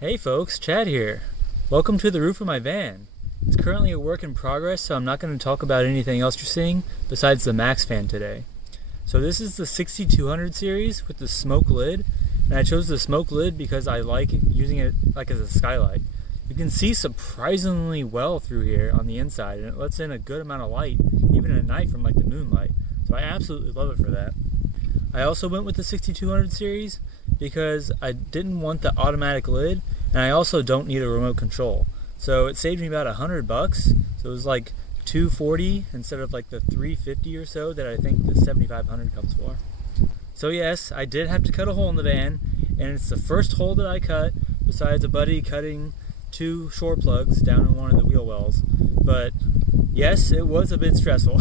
Hey folks, Chad here. Welcome to the roof of my van. It's currently a work in progress, so I'm not going to talk about anything else you're seeing besides the Maxxfan today. So this is the 6200 series with the smoke lid, and I chose the smoke lid because I like using it like as a skylight. You can see surprisingly well through here on the inside, and it lets in a good amount of light, even at night from like the moonlight. So I absolutely love it for that. I also went with the 6200 series because I didn't want the automatic lid, and I also don't need a remote control. So it saved me about $100. So it was like $240 instead of like the $350 or so that I think the 7500 comes for. So yes, I did have to cut a hole in the van, and it's the first hole that I cut besides a buddy cutting 2 shore plugs down in one of the wheel wells. But yes, it was a bit stressful.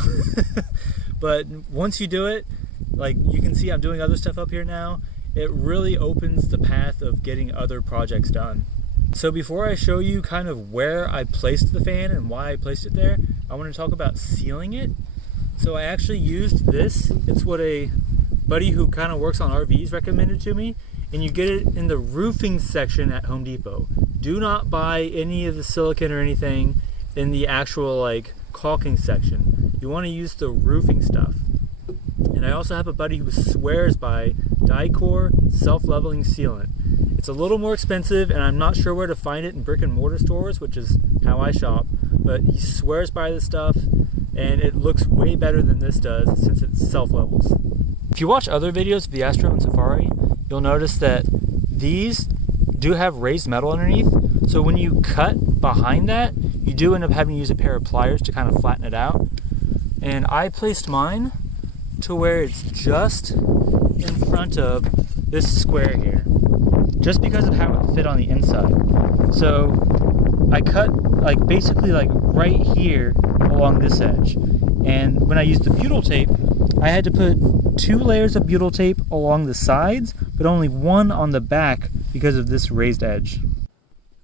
But once you do it, like you can see I'm doing other stuff up here now, it really opens the path of getting other projects done. So before I show you kind of where I placed the fan and why I placed it there, I want to talk about sealing it. So I actually used this. It's what a buddy who kind of works on RVs recommended to me, and you get it in the roofing section at Home Depot. Do not buy any of the silicone or anything in the actual like caulking section. You want to use the roofing stuff. And I also have a buddy who swears by Dicor self-leveling sealant. It's a little more expensive, and I'm not sure where to find it in brick and mortar stores, which is how I shop, but he swears by this stuff, and it looks way better than this does since it self-levels. If you watch other videos of the Astro and Safari, you'll notice that these do have raised metal underneath, so when you cut behind that, you do end up having to use a pair of pliers to kind of flatten it out. And I placed mine to where it's just in front of this square here, just because of how it fit on the inside. So I cut like basically like right here along this edge, and when I used the butyl tape, I had to put 2 layers of butyl tape along the sides, but only 1 on the back because of this raised edge.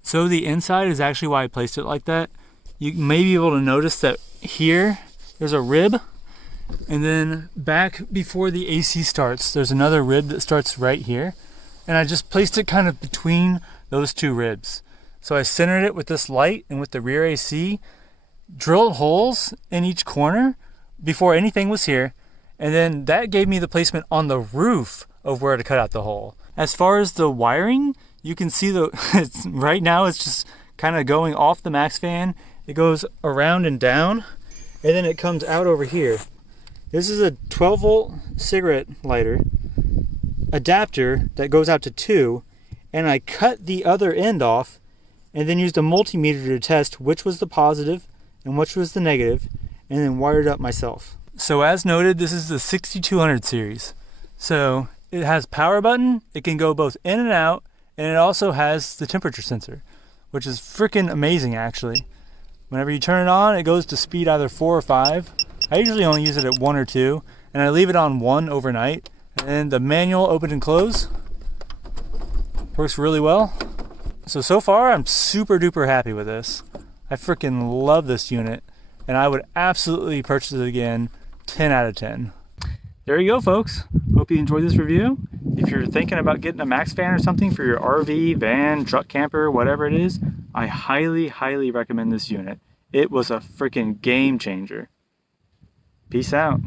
So the inside is actually why I placed it like that. You may be able to notice that here there's a rib, and then back before the AC starts, there's another rib that starts right here. And I just placed it kind of between those 2 ribs. So I centered it with this light and with the rear AC, drilled holes in each corner before anything was here. And then that gave me the placement on the roof of where to cut out the hole. As far as the wiring, you can see right now it's just kind of going off the Maxxfan. It goes around and down, and then it comes out over here. This is a 12 volt cigarette lighter adapter that goes out to 2, and I cut the other end off and then used a multimeter to test which was the positive and which was the negative, and then wired up myself. So as noted, this is the 6200 series. So it has power button, it can go both in and out, and it also has the temperature sensor, which is freaking amazing actually. Whenever you turn it on, it goes to speed either 4 or 5. I usually only use it at 1 or 2, and I leave it on 1 overnight. And the manual open and close works really well. So far I'm super duper happy with this. I freaking love this unit, and I would absolutely purchase it again, 10 out of 10. There you go, folks. Hope you enjoyed this review. If you're thinking about getting a Maxxfan or something for your RV, van, truck camper, whatever it is, I highly, highly recommend this unit. It was a freaking game changer. Peace out.